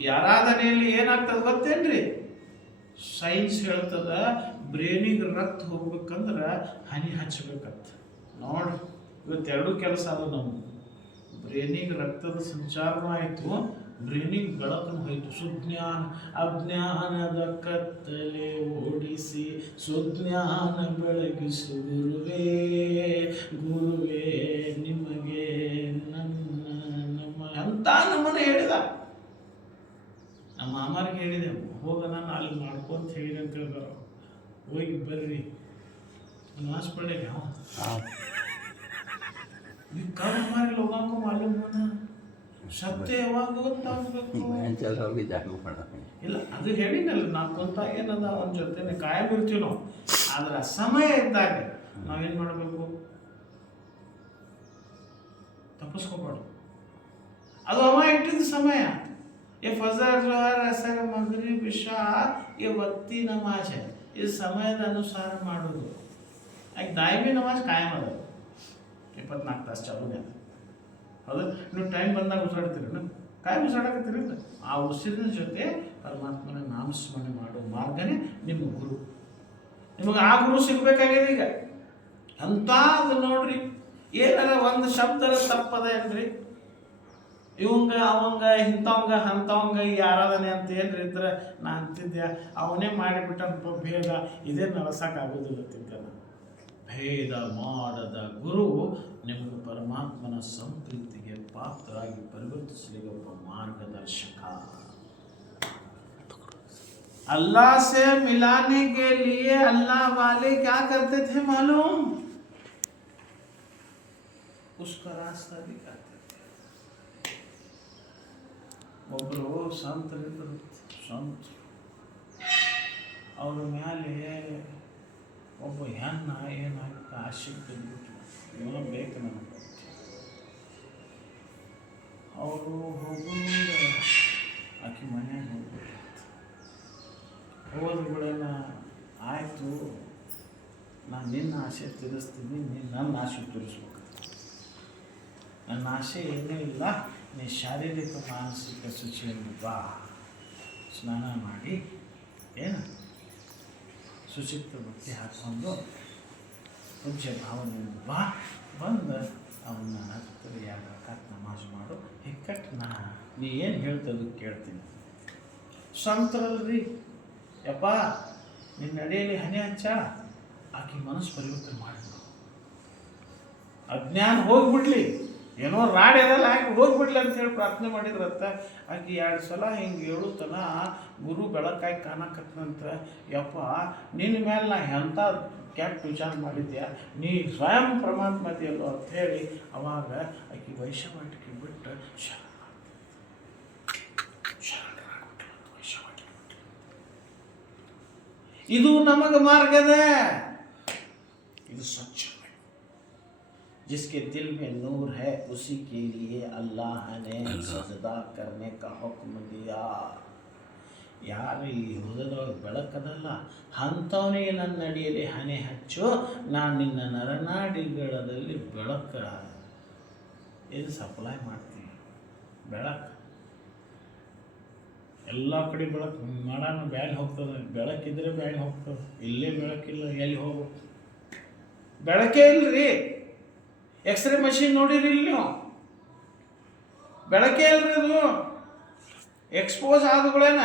ಈ ಆರಾಧನೆಯಲ್ಲಿ ಏನಾಗ್ತದೆ ಗೊತ್ತೇನ್ರಿ? ಸೈನ್ಸ್ ಹೇಳ್ತದ ಬ್ರೇನಿಗೆ ರಕ್ತ ಹೋಗ್ಬೇಕಂದ್ರೆ ಹನಿ ಹಚ್ಚಬೇಕಂತ. ನೋಡಿ ಇವತ್ತೆರಡು ಕೆಲಸ ಅದ. ನಮ್ಮ ಬ್ರೇನಿಗೆ ರಕ್ತದ ಸಂಚಾರನೂ ಆಯಿತು, ಬ್ರೇನಿಗೆ ಬೆಳಕನ್ನು ಹೋಯಿತು. ಸುಜ್ಞಾನ ಅಜ್ಞಾನದ ಕತ್ತಲೆ ಓಡಿಸಿ ಸುಜ್ಞಾನ ಬೆಳಗಿಸು ಗುರುವೇ, ಗುರುವೇ ನಿಮಗೆ ನಮ್ಮ ಅಂತ ನಮ್ಮನೆ ಹೇಳಿದ. ನಮ್ಮ ಮಾಮಾರಿಗೆ ಹೇಳಿದೆ, ಹೋಗ ನಾನು ಅಲ್ಲಿ ಮಾಡ್ಕೊಂತ ಹೇಳಿದೆ ಅಂತ ಹೇಳಿದಾರ. ಹೋಗಿ ಬರ್ರಿ ನಾಸ್ಪಳ್ಳಿ कब हमारे लोगों को मालूम होना ಸತ್ಯ ಯಾವಾಗ ಗೊತ್ತಾಗಬೇಕು? ಇಲ್ಲ ಅದು ಹೇಳಿನಲ್ಲ, ನಾವು ಕೊಂತ ಏನದ ಅವನ ಜೊತೆ ಕಾಯಂ ಇರ್ತೀವಿ ನಾವು. ಆದ್ರೆ ಸಮಯ ಇದ್ದಾಗ ನಾವೇನು ಮಾಡಬೇಕು? ತಪ್ಪಿಸ್ಕೋಬಾರ್ದು. ಅದು ಅವ ಇಟ್ಟಿದ್ದ ಸಮಯ. ये फजर जोहर असर मगरिब इशा ये वक्ती नमाज है. इस ಸಮಯದ ಅನುಸಾರ ಮಾಡೋದು. ಯಾಕೆ ದಾಯಿಮಿ ನಮಾಜ್ ಕಾಯಂ ಅದ, 24 ತಾಸು ಚಾಲೂನೇ ಅದ. ಹೌದು, ನೀವು ಟೈಮ್ ಬಂದಾಗ ಉಸಿರಾಡ್ತೀರಿ, ಕಾಯಂ ಉಸಿರಾಡಕತ್ತೀರಿ. ಆ ಉಸಿರಿನ ಜೊತೆ ಪರಮಾತ್ಮನ ನಾಮಸ್ಮರಣೆ ಮಾಡೋ ಮಾರ್ಗನೇ ನಿಮ್ಮ ಗುರು. ನಿಮಗೆ ಆ ಗುರು ಸಿಗ್ಬೇಕಾಗಿದೆ ಈಗ. ಅಂತ ಅದು ನೋಡ್ರಿ, ಏನಾರ ಒಂದು ಶಬ್ದರ ತಪ್ಪದ ಏನ್ರಿ? ಇವಂಗ ಅವಂಗ ಇಂಥವಂಗ ಅಂಥವಂಗ ಈ ಆರಾಧನೆ ಅಂತ ಏನ್ರಿ ಇದ್ರೆ ನಾ ಅಂತಿದ್ದೆ ಅವನೇ ಮಾಡಿಬಿಟ್ಟನಪ್ಪ ಭೇದ, ಇದೇ ನರಸಕ್ಕಾಗೋದಿಲ್ಲ ತಿಂತಾನ. ಭೇದ ಮಾಡದ ಗುರು ನಿಮಗೆ ಪರಮಾತ್ಮನ ಸಂಪ್ರೀತಿಗೆ ಪಾತ್ರರಾಗಿ ಪರಿವರ್ತಿಸಲಿಕ್ಕೆ ಒಬ್ಬ ಮಾರ್ಗದರ್ಶಕ. अल्लाह से मिलाने के लिए अल्लाह वाले क्या करते थे मालूम? उसका रास्ता दिखाते थे. ಒಬ್ಬರು ಸಂತರಿದ್ರು, ಸಂತ ಅವ್ರ ಮೇಲೆ ಒಬ್ಬ ಹೆಣ್ಣ ಏನಾಗುತ್ತೆ ಆಶೆ ಬಿದ್ದುಬಿಟ್ರು. ಇವನ ಬೇಕು ನನಗೆ. ಅವರು ಹೋಗುವಾಗ ಆಕೆ ಮನೆಯಾಗ ಹೋಗ್ಬಿಟ್ಟು ಹೋದ್ಗಳೇನ ಆಯಿತು, ನಾನು ನಿನ್ನ ಆಸೆ ತೀರಿಸ್ತೀನಿ, ನೀನು ನನ್ನ ಆಸೆ ತೀರಿಸ್ಬೇಕು. ನನ್ನ ಆಸೆ ಏನೂ ಇಲ್ಲ, ನೀ ಶಾರೀರಿಕ ಮಾನಸಿಕ ಶುಚಿಯನ್ನು ಬಾ, ಸ್ನಾನ ಮಾಡಿ ಏನು ಶುಚಿತ್ವ ಬಟ್ಟೆ ಹಾಕ್ಕೊಂಡು ಪೂಜ್ಯ ಭಾವನೆಯನ್ನು ಬಾ, ಬಂದು ಅವನ್ನ ಹತ್ತಿರ ಯಾಕೆ ನಮಾಜ್ ಮಾಡು, ಹಿಕ್ಕಟ್ಟು ನೀ ಏನು ಹೇಳ್ತದ ಕೇಳ್ತೀನಿ. ಸಂತರಲ್ರಿ ಯಪ್ಪ, ನಿನ್ನ ನಡೆಯಲ್ಲಿ ಹನಿ ಹಚ್ಚ, ಆಕೆ ಮನಸ್ಸು ಪರಿವರ್ತನೆ ಮಾಡಿದ್ರು. ಅಜ್ಞಾನ ಹೋಗ್ಬಿಡ್ಲಿ, ಏನೋ ರಾಡಿ ಅದಲ್ಲ ಆಕೆ ಹೋಗ್ಬಿಡ್ಲಿ ಅಂತ ಹೇಳಿ ಪ್ರಾರ್ಥನೆ ಮಾಡಿದ್ರತ್ತ. ಆಕೆ 2 ಸಲ ಹಿಂಗೆ ಹೇಳುತ್ತನ ಗುರು ಬೆಳಕಾಗಿ ಕಾಣಕತ್ತಂತ. ಯಪ್ಪ, ನಿನ್ನ ಮೇಲೆ ನಾ ಎಂಥ ಕೆಟ್ಟ ವಿಚಾರ ಮಾಡಿದ್ಯಾ, ನೀ ಸ್ವಯಂ ಪರಮಾತ್ಮತೆಯಲ್ಲೋ ಅಂತ ಹೇಳಿ ಅವಾಗ ಆಕೆ ವೈಷವಾಟಿಕೆ ಬಿಟ್ಟು ಇದು ನಮಗೆ ಮಾರ್ಗದ, ಇದು ಸ್ವಚ್ಛ. जिसके दिल में नूर है उसी के लिए अल्लाह ने सजदा करने का हुक्म दिया. ಯಾರು ಈ ಹೃದಯದೊಳಗೆ ಬೆಳಕದಲ್ಲ ಅಂಥವನಿಗೆ ನನ್ನ ಅಡಿಯಲ್ಲಿ ಹಣೆ ಹಚ್ಚು, ನಾನು ನಿನ್ನ ನರನಾಡಿಗಳಲ್ಲಿ ಬೆಳಕ ಇದು ಸಪ್ಲೈ ಮಾಡ್ತೀನಿ. ಬೆಳಕು ಎಲ್ಲ ಕಡೆ ಬೆಳಕು ಮಾಡೋಣ, ಬ್ಯಾಲ್ ಹೋಗ್ತದೆ. ಬೆಳಕಿದ್ರೆ ಬ್ಯಾಲ್ ಹೋಗ್ತದೆ, ಇಲ್ಲೇ ಬೆಳಕಿಲ್ಲ ಎಲ್ಲಿ ಹೋಗ್ಬೇಕು? ಬೆಳಕೇ ಇಲ್ಲರಿ. ಎಕ್ಸ್ರೇ ಮಷೀನ್ ನೋಡಿರಿ ಇಲ್ಲಿ ನೀವು, ಬೆಳಕೇ ಇಲ್ರಿ. ಅದು ಎಕ್ಸ್ಪೋಸ್ ಆದಗಳೇನ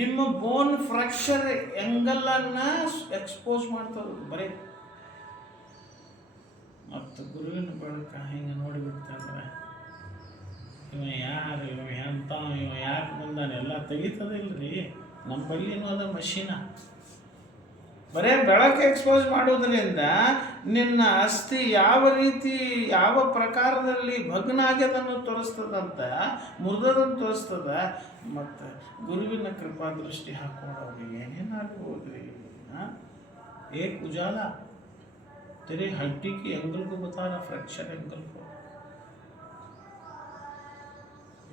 ನಿಮ್ಮ ಬೋನ್ ಫ್ರಾಕ್ಚರ್ ಎಂಗಲನ್ನು ಎಕ್ಸ್ಪೋಸ್ ಮಾಡ್ತದೆ ಬರೀ. ಮತ್ತು ಗುರುವಿನ ಬೆಳಕ ಹಿಂಗೆ ನೋಡಿಬಿಡ್ತಾರೆ. ಇವ ಯಾರು, ಇವ ಎಂತ, ಇವ ಯಾಕೆ ಬಂದಾನೆ ಎಲ್ಲ ತೆಗಿತದಿಲ್ರಿ. ನಮ್ಮ ಬಲ್ಲಿನೂ ಅದ ಮಷೀನ. ಬರೇ ಬೆಳಕು ಎಕ್ಸ್ಪೋಸ್ ಮಾಡೋದ್ರಿಂದ ನಿನ್ನ ಅಸ್ಥಿ ಯಾವ ರೀತಿ ಯಾವ ಪ್ರಕಾರದಲ್ಲಿ ಭಗ್ನ ಆಗ್ಯದನ್ನು ತೋರಿಸ್ತದಂತ, ಮುರಿದದನ್ನು ತೋರಿಸ್ತದ. ಮತ್ತು ಗುರುವಿನ ಕೃಪಾ ದೃಷ್ಟಿ ಹಾಕೊಂಡವ್ರಿಗೆ ಏನೇನಾಗ್ಬೋದ್ರಿ. ಏಕ್ ಉಜಾಲ तेरे हड्डी की एंगल को बता रहा, फ्रैक्चर एंगल को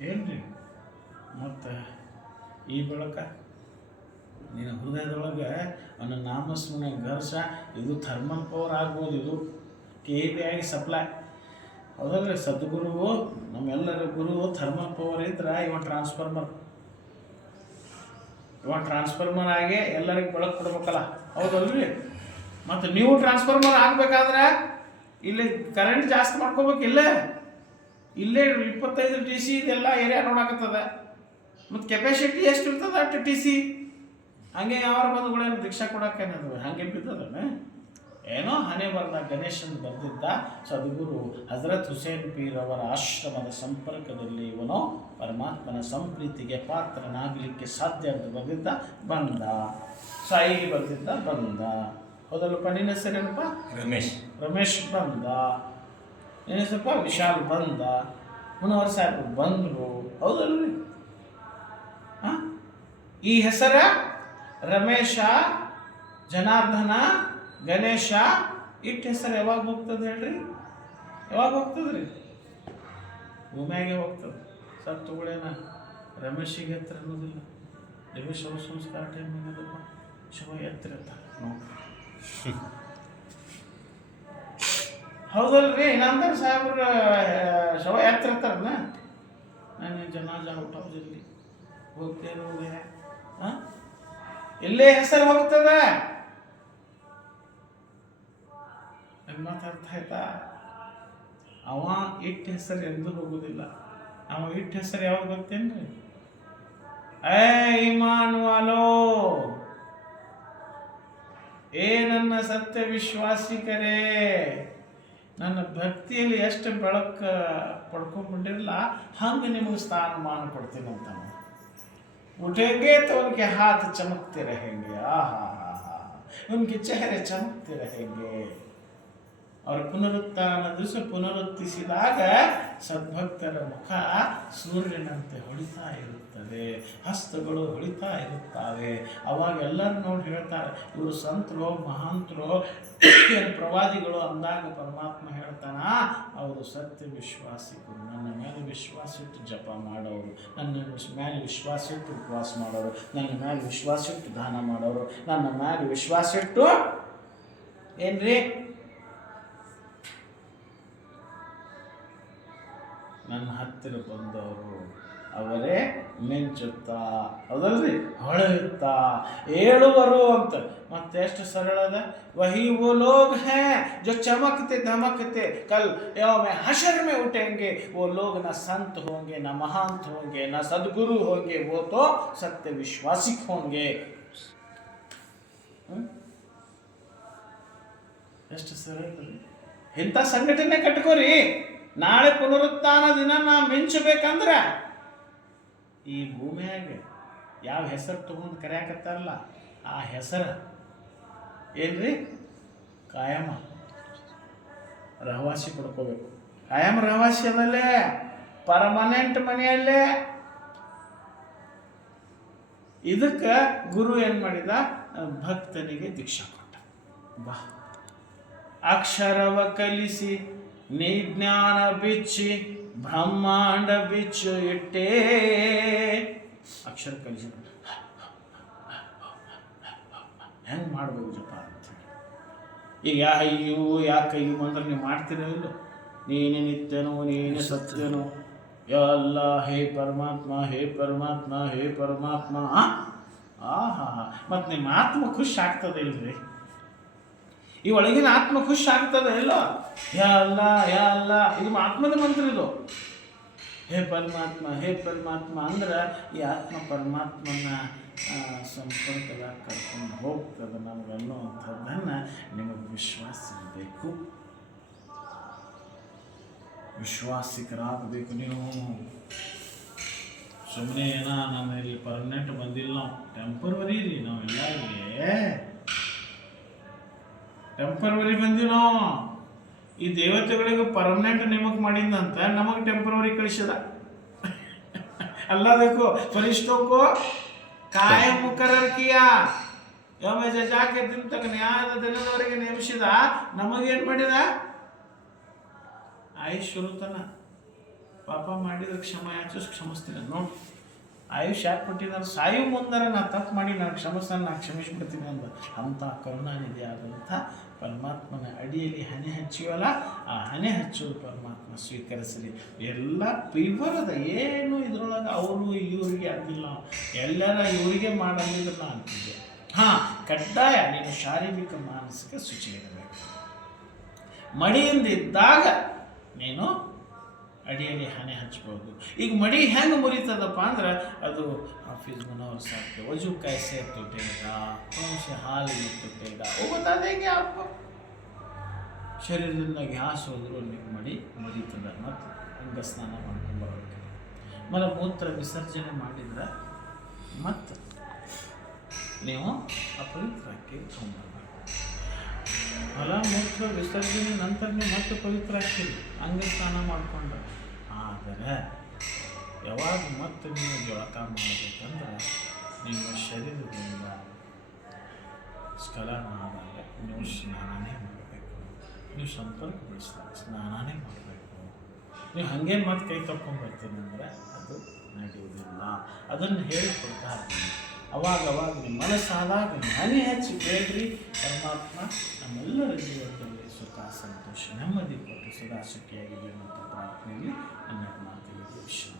ಏನ್ರಿ. ಮತ್ತು ಈ ಬೆಳಕ ನಿನ್ನ ಹೃದಯದೊಳಗೆ ಅವನ ನಾಮಸ್ಮರಣೆ ಘರ್ಷ, ಇದು ಥರ್ಮಲ್ ಪವರ್ ಆಗ್ಬೋದು, ಇದು KP ಆಗಿ ಸಪ್ಲೈ. ಹೌದಲ್ರಿ? ಸದ್ಗುರು ನಮ್ಮೆಲ್ಲರ ಗುರು ಥರ್ಮಲ್ ಪವರ್ ಇದ್ರೆ ಇವ ಟ್ರಾನ್ಸ್ಫಾರ್ಮರ್. ಇವಾಗ ಟ್ರಾನ್ಸ್ಫಾರ್ಮರ್ ಆಗಿ ಎಲ್ಲರಿಗೂ ಬೆಳಕು ಕೊಡ್ಬೇಕಲ್ಲ, ಹೌದಲ್ರಿ? ಮತ್ತು ನೀವು ಟ್ರಾನ್ಸ್ಫಾರ್ಮರ್ ಆಗಬೇಕಾದ್ರೆ ಇಲ್ಲಿ ಕರೆಂಟ್ ಜಾಸ್ತಿ ಮಾಡ್ಕೋಬೇಕಿಲ್ಲ, ಇಲ್ಲೇ 25 TC ಇದೆಲ್ಲ ಏರಿಯಾ ನೋಡಾಕತ್ತದ. ಮತ್ತು ಕೆಪಾಸಿಟಿ ಎಷ್ಟು ಇರ್ತದ ಅಷ್ಟು TC. ಹಂಗೆ ಯಾವ ಬಂಧುಗಳೇನು ದೀಕ್ಷಾ ಕೊಡೋಕ್ಕೇನದು ಹಾಗೆ ಬಿದ್ದದನ ಏನೋ ಹಣೆ ಬರದ ಗಣೇಶನ್ ಬರೆದಿದ್ದ. ಸದ್ಗುರು ಹಜರತ್ ಹುಸೇನ್ ಪೀರ್ ಅವರ ಆಶ್ರಮದ ಸಂಪರ್ಕದಲ್ಲಿ ಇವನು ಪರಮಾತ್ಮನ ಸಂಪ್ರೀತಿಗೆ ಪಾತ್ರನಾಗಲಿಕ್ಕೆ ಸಾಧ್ಯ ಅಂತ ಬರೆದಿದ್ದ, ಬಂದ. ಸಾಯಿ ಬರೆದಿದ್ದ, ಬಂದ. ಹೌದಲ್ಲಪ್ಪ? ನಿನ್ನ ಹೆಸರೇನಪ್ಪ? ರಮೇಶ್ ಬಂದ. ನಿನ್ನ ಹೆಸರಪ್ಪ ವಿಶಾಲ್ ಬಂದ. ಮುನವರ್ ಸಾಹೇಬ್ ಬಂದರು, ಹೌದಲ್ರಿ? ಈ ಹೆಸರ ರಮೇಶ, ಜನಾರ್ದನ, ಗಣೇಶ ಇಟ್ಟು ಹೆಸರು ಯಾವಾಗ ಹೋಗ್ತದೆ ಹೇಳ್ರಿ? ಯಾವಾಗ ಹೋಗ್ತದ್ರಿ? ಭೂಮಿಯಾಗೆ ಹೋಗ್ತದೆ. ಸತ್ತುಗಳೇನ ರಮೇಶಿಗೆ ಎತ್ತರ ಅನ್ನೋದಿಲ್ಲ. ದೇವಿ ಶವ ಸಂಸ್ಕಾರ ಟೈಮ್ ಅನ್ನೋದಪ್ಪ ಶವ ಎತ್ತರ ನೋಡ್ರಿ. ಹೌದಲ್ರಿ? ನಂತರ ಸಾಹೇಬ್ರ ಶವ ಎತ್ತರ ಇರ್ತಾರಲ್ಲ, ನಾನು ಜನಾಜ ಔಟ್ ಆಫ್ ಜಲ್ಲಿ ಹೋಗ್ತೇನೆ. ಎಲ್ಲೇ ಹೆಸರು ಹೋಗ್ತದ. ಮಾತಾಡ್ತಾ ಆಯ್ತಾ? ಅವ ಇಟ್ಟ ಹೆಸರು ಎಂದೂ ಹೋಗುದಿಲ್ಲ. ಅವ ಇಟ್ಟ ಹೆಸರು ಯಾವ್ದು ಗೊತ್ತೇನ್ರಿ? ಈಮಾನ್ ವಾಲೋ, ನನ್ನ ಸತ್ಯ ವಿಶ್ವಾಸಿಕರೇ, ನನ್ನ ಭಕ್ತಿಯಲ್ಲಿ ಎಷ್ಟು ಬೆಳಕು ಪಡ್ಕೊಂಡ್ಬಿಟ್ಟಿರಲ್ಲ ಹಂಗೆ ನಿಮಗೆ ಸ್ಥಾನಮಾನ ಕೊಡ್ತೀನಿ ಅಂತ. उठेंगे तो उनके हाथ चमकते रहेंगे, उनके चेहरे चमकते रहेंगे. और ಪುನರುತ್ಥಾನ ದಿವಸ ಪುನರುತ್ತಿಸಿದಾಗ ಸದ್ಭಕ್ತರ ಮುಖ ಸೂರ್ಯನಂತೆ ಹೊಳಿತಾ ಇರುತ್ತದೆ, ಹಸ್ತಗಳು ಹೊಳಿತಾ ಇರುತ್ತವೆ. ಅವಾಗ ಎಲ್ಲರೂ ನೋಡಿ ಹೇಳ್ತಾರೆ, ಇವರು ಸಂತರು ಮಹಾಂತರು ಪ್ರವಾದಿಗಳು ಅಂದಾಗ ಪರಮಾತ್ಮ ಹೇಳ್ತಾನ, ಅವರು ಸತ್ಯ ವಿಶ್ವಾಸಿಗಳು, ನನ್ನ ಮೇಲೆ ವಿಶ್ವಾಸ ಇಟ್ಟು ಜಪ ಮಾಡೋರು, ನನ್ನ ಮೇಲೆ ವಿಶ್ವಾಸ ಇಟ್ಟು ಉಪವಾಸ ಮಾಡೋರು, ನನ್ನ ಮೇಲೆ ವಿಶ್ವಾಸ ಇಟ್ಟು ದಾನ ಮಾಡೋರು, ನನ್ನ ಮೇಲೆ ವಿಶ್ವಾಸ ಇಟ್ಟು ಏನ್ರಿ ನನ್ನ ಹತ್ತಿರ ಬಂದವರು ಅವರೇ ಮಿಂಚುತ್ತಾ, ಹೌದಲ್ರಿ? ಹೊಳೆಯುತ್ತಾ ಏಳುವರು ಅಂತ. ಮತ್ತೆ ಎಷ್ಟು ಸರಳದ. ವಹಿ वो लोग हैं जो चमकते धमकते कल यौम हशर में उठेंगे. वो लोग न संत होंगे, न महंत होंगे, न सदगुरु होंगे, वो तो सत्य विश्वासिक होंगे. ಎಷ್ಟು ಸರಳ. ಇಂಥ ಸಂಘಟನೆ ಕಟ್ಕೋರಿ. ನಾಳೆ ಪುನರುತ್ಥಾನ ದಿನ ನಾ ಮಿಂಚಬೇಕಂದ್ರೆ ಈ ಭೂಮಿಯಾಗ ಯಾವ ಹೆಸರು ತಗೊಂಡು ಕರೆಯಾಕತ್ತಾರಲ್ಲ ಆ ಹೆಸರು ಏನ್ರಿ? ಕಾಯಮ ರಹವಾಸಿ ಪಡ್ಕೋಬೇಕು. ಕಾಯಂ ರಹವಾಸಿ ಅದಲ್ಲೇ, ಪರ್ಮನೆಂಟ್ ಮನೆಯಲ್ಲೇ. ಇದಕ್ಕೆ ಗುರು ಏನು ಮಾಡಿದ? ಭಕ್ತನಿಗೆ ದೀಕ್ಷಾ ಕೊಟ್ಟ. ಬಾ ಅಕ್ಷರವ ಕಲಿಸಿ ನಿಜ್ಞಾನ ಬಿಚ್ಚಿ ಬ್ರಹ್ಮಾಂಡ ಬಿಚ್ಚು ಇಟ್ಟೇ. ಅಕ್ಷರ ಕಲಿಸಿ ಹೆಂಗೆ ಮಾಡ್ಬೇಕು ಜಪ ಅಂತೇಳಿ. ಈಗ ಅಯ್ಯೋ ಯಾಕಯ್ಯೋ ಅಂದ್ರೆ ನೀವು ಮಾಡ್ತೀರೋ ಇಲ್ಲೋ? ನೀನೇ ನಿತ್ಯನೋ, ನೀನೇ ಸತ್ಯನೋ, ಎಲ್ಲ ಹೇ ಪರಮಾತ್ಮ, ಹೇ ಪರಮಾತ್ಮ, ಹೇ ಪರಮಾತ್ಮ. ಮತ್ತು ನಿಮ್ಮ ಆತ್ಮ ಖುಷಿ ಆಗ್ತದೆ ಇಲ್ರಿ? ಈ ಒಳಗಿನ ಆತ್ಮ ಖುಷಿ ಆಗ್ತದೆ ಇಲ್ಲ? ಯಾ ಅಲ್ಲ, ಯಾ ಅಲ್ಲ, ಇದು ಆತ್ಮದ ಮಂತ್ರ. ಇದು ಹೇ ಪರಮಾತ್ಮ, ಹೇ ಪರಮಾತ್ಮ ಅಂದ್ರೆ ಈ ಆತ್ಮ ಪರಮಾತ್ಮನ ಸಂಪರ್ಕದಾಗ ಕರ್ಕೊಂಡು ಹೋಗ್ತದೆ ನಮ್ಗೆ ಅನ್ನುವಂಥದ್ದನ್ನು ನಿಮಗೆ ವಿಶ್ವಾಸ ಇರಬೇಕು. ವಿಶ್ವಾಸಿಕರಾಗಬೇಕು ನೀವು. ಸುಮ್ಮನೆ ಏನೋ ನಾನು ಇಲ್ಲಿ ಪರ್ಮನೆಂಟ್ ಬಂದಿಲ್ಲ, ನಾವು ಟೆಂಪರವರಿ ರೀ. ನಾವೆಲ್ಲ ಇಲ್ಲಿ ಟೆಂಪರವರಿ ಬಂದೀವಿ ನಾವು. ಈ ದೇವತೆಗಳಿಗೂ ಪರ್ಮನೆಂಟ್ ನೇಮಕ ಮಾಡಿದಂತ ನಮಗೆ ಟೆಂಪರವರಿ ಕಳಿಸಿದ. अल्लाह देखो फरिश्तों को कायम मुकर्रर किया. यौम जज़ा के दिन तक ನ್ಯಾಯದ ದಿನದವರೆಗೆ ನೇಮಿಸಿದ. ನಮಗೇನು ಮಾಡಿದ? ಆಯುಷ್ ಇರುತ್ತಾನ. ಪಾಪ ಮಾಡಿದ್ರೆ ಕ್ಷಮಿಸ್ತೀನಿ ನೋಡಿ. ಆಯುಷ್ ಯಾಕೆ ಕೊಟ್ಟಿದ್ದಾರೆ? ಸಾಯು ಮುಂದರೆ ನಾ ತಪ್ಪು ಮಾಡಿ ನಾನು ಕ್ಷಮಿಸ್ತಾನೆ, ನಾನು ಕ್ಷಮಿಸ್ಬಿಡ್ತೀನಿ ಅಂದ. ಅಂಥ ಕರುಣಾನಿಧಿ ಆದಂಥ ಪರಮಾತ್ಮನ ಅಡಿಯಲ್ಲಿ ಹಣೆ ಹಚ್ಚಿವಲ್ಲ, ಆ ಹಣೆ ಹಚ್ಚೋದು ಪರಮಾತ್ಮ ಸ್ವೀಕರಿಸಲಿ. ಎಲ್ಲ ಪ್ಯೂರ್ ಅದ, ಏನು ಇದ್ರೊಳಗೆ ಅವರು ಇವರಿಗೆ ಅಂದಿಲ್ಲ, ಎಲ್ಲರ ಇವರಿಗೆ ಮಾಡಲಿಲ್ಲ ಅಂತಿದ್ದೆ. ಹಾಂ, ಕಡ್ಡಾಯ ನೀನು ಶಾರೀರಿಕ ಮಾನಸಿಕ ಶುಚಿ ಇರಬೇಕು. ಮಡಿಯಿಂದ ಇದ್ದಾಗ ನೀನು ಅಡಿಯಲ್ಲಿ ಹಣೆ ಹಚ್ಬೋದು. ಈಗ ಮಡಿ ಹೆಂಗೆ ಮುರಿತದಪ್ಪ ಅಂದ್ರೆ ಅದು ಹಾಫಿಜ್ ಮುನವ್ವರ್ ಸಾಹಬ್ ವಜು ಕೈಸೆ ತುಟೇಗ ಕೌನ್ಸೆ ಹಾಲು ತುಟೇಗ वो बता देंगे आपको. ಶರೀರದಿಂದ ಗ್ಯಾಸ್ ಹೋದರೂ ನೀವು ಮಡಿ ಮುರಿತದ. ಮತ್ತು ಅಂಗ ಸ್ನಾನ ಮಾಡ್ಕೊಂಡು ಬರಬೇಕು. ಮಲಮೂತ್ರ ವಿಸರ್ಜನೆ ಮಾಡಿದ್ರೆ ಮತ್ತು ನೀವು ಅಪವಿತ್ರಕ್ಕೆ ತೊಗೊಂಬರ್ಬೇಕು. ಮಲಮೂತ್ರ ವಿಸರ್ಜನೆ ನಂತರ ನೀವು ಮತ್ತೆ ಪವಿತ್ರ ಆಗ್ತೀರಿ ಅಂಗ ಸ್ನಾನ ಮಾಡಿಕೊಂಡ್ರೆ. ಆದರೆ ಯಾವಾಗ ಮತ್ತೆ ನೀವು ಜಳಕ ಮಾಡಬೇಕಂದ್ರೆ ನಿಮ್ಮ ಶರೀರದಿಂದ ಸ್ಖಲನ ಆದಾಗ ನೀವು ಸ್ನಾನನೇ ಮಾಡಬೇಕು. ನೀವು ಸಂಪರ್ಕ ಬೆಳೆಸಿದಾಗ ಸ್ನಾನನೇ ಮಾಡಬೇಕು. ನೀವು ಹಾಗೆ ಮತ್ತೆ ಕೈ ತಕ್ಕೊಂಡ್ಬರ್ತೀನಿ ಅಂದರೆ ಅದು ನಡೆಯುವುದಿಲ್ಲ. ಅದನ್ನು ಹೇಳಿಕೊಡ್ತಾ ಇದ್ದೀನಿ. ಅವಾಗ ನಿಮ್ಮ ಮನಸ್ಸಾದಾಗ ಮನೆ ಹಚ್ಚಿ ಕೇಳ್ರಿ. ಪರಮಾತ್ಮ ನಮ್ಮೆಲ್ಲರ ಜೀವನದಲ್ಲಿ ಸುಖ, ಸಂತೋಷ, ನೆಮ್ಮದಿ ಕೊಟ್ಟು ಸದಾ ಸುಖಿಯಾಗಿದೆ ಅನ್ನೋ ಪ್ರಾರ್ಥನೆಯಲ್ಲಿ ನನ್ನ ಮಾತಿಗೆ ವಿಷಯ.